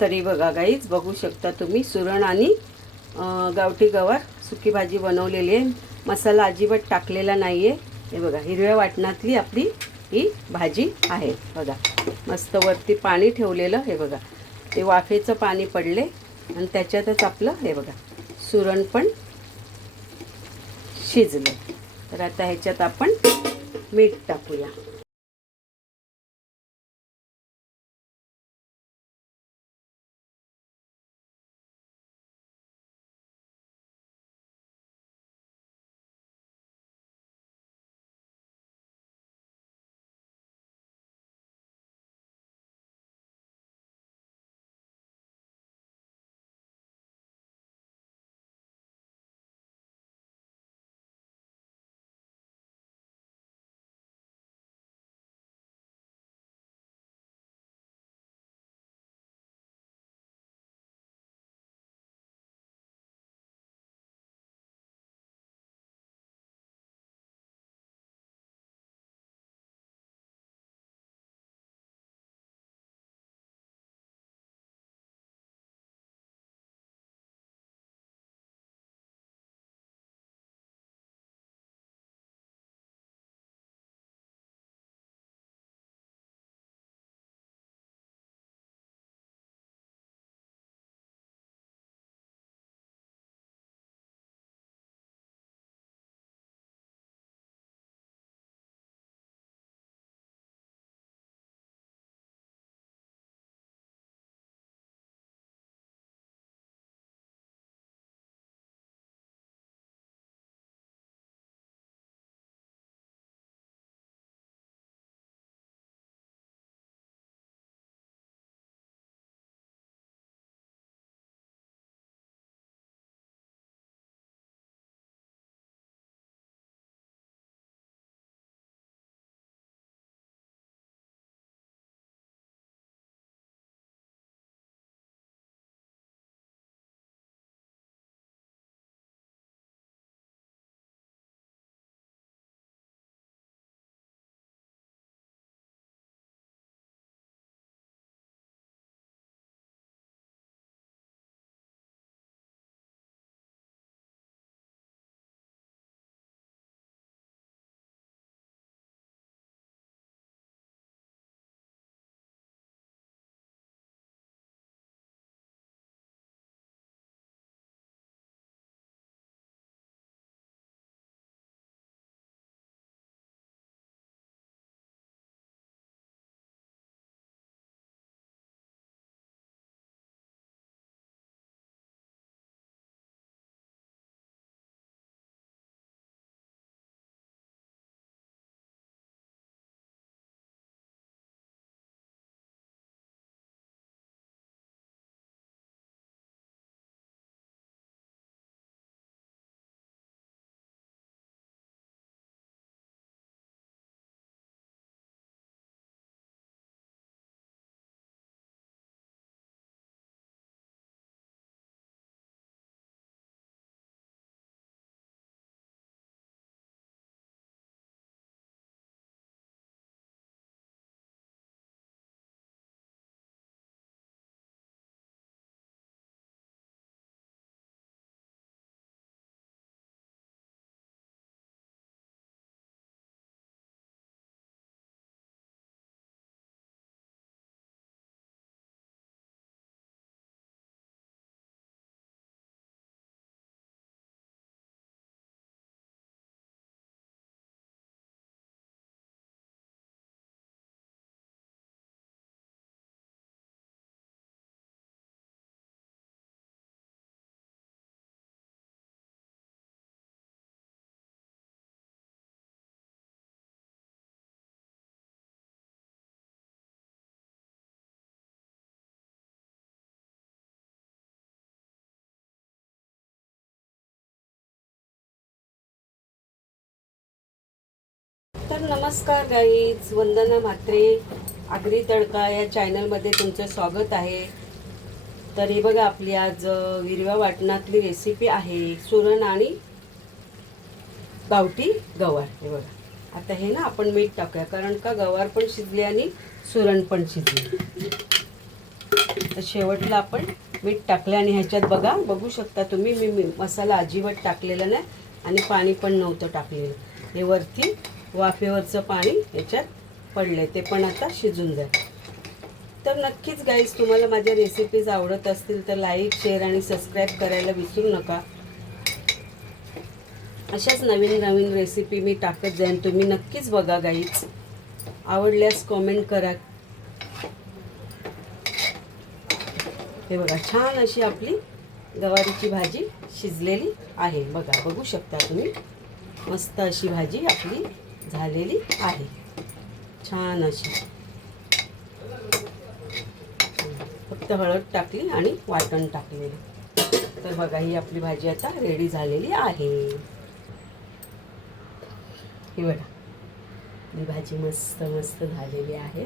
तरी बघा गाईज, बघू शकता तुम्ही सुरण आणि गावठी गवार सुकी भाजी बनवलेली आहे. मसाला अजिबात टाकलेला नाही आहे. हे बघा, हिरव्या वाटणातली आपली ही भाजी आहे. बघा मस्त वरती पाणी ठेवलेलं, हे बघा ते वाफेचं पाणी पडले आणि त्याच्यातच आपलं हे बघा सुरण पण शिजलं. तर आता ह्याच्यात आपण मीठ टाकूया. तर नमस्कार गाईज, वंदना म्हात्रे आगरी तडका या चॅनलमध्ये तुमचं स्वागत आहे. तर हे बघा, आपली आज हिरव्या वाटणातली रेसिपी आहे सुरण आणि गावठी गवार. हे बघा, आता हे ना आपण मीठ टाकूया, कारण का गवार पण शिजली आणि सुरण पण शिजली. तर शेवटला आपण मीठ टाकलं आणि ह्याच्यात बघू शकता तुम्ही मी मसाला अजिबात टाकलेला नाही आणि पाणी पण नव्हतं टाकलेलं. हे वरती वाफेवरचं पाणी याच्यात पडले, ते पण आता शिजून द्या. तर नक्कीच गाईज तुम्हाला माझ्या रेसिपीज आवडत असतील तर लाईक, शेअर आणि सबस्क्राईब करायला विसरू नका. अशाच नवीन नवीन रेसिपी मी टाकत जाईन, तुम्ही नक्कीच बघा गाईज. आवडल्यास कमेंट करा. हे बघा छान अशी आपली गवारीची भाजी शिजलेली आहे. बघू शकता तुम्ही, मस्त अशी भाजी आपली झालेली आहे, छान अशी. फक्त हळद टाकली आणि वाटण टाकलेलं. तर बघा ही आपली भाजी आता रेडी झालेली आहे. ही बघा ही भाजी मस्त मस्त झालेली आहे.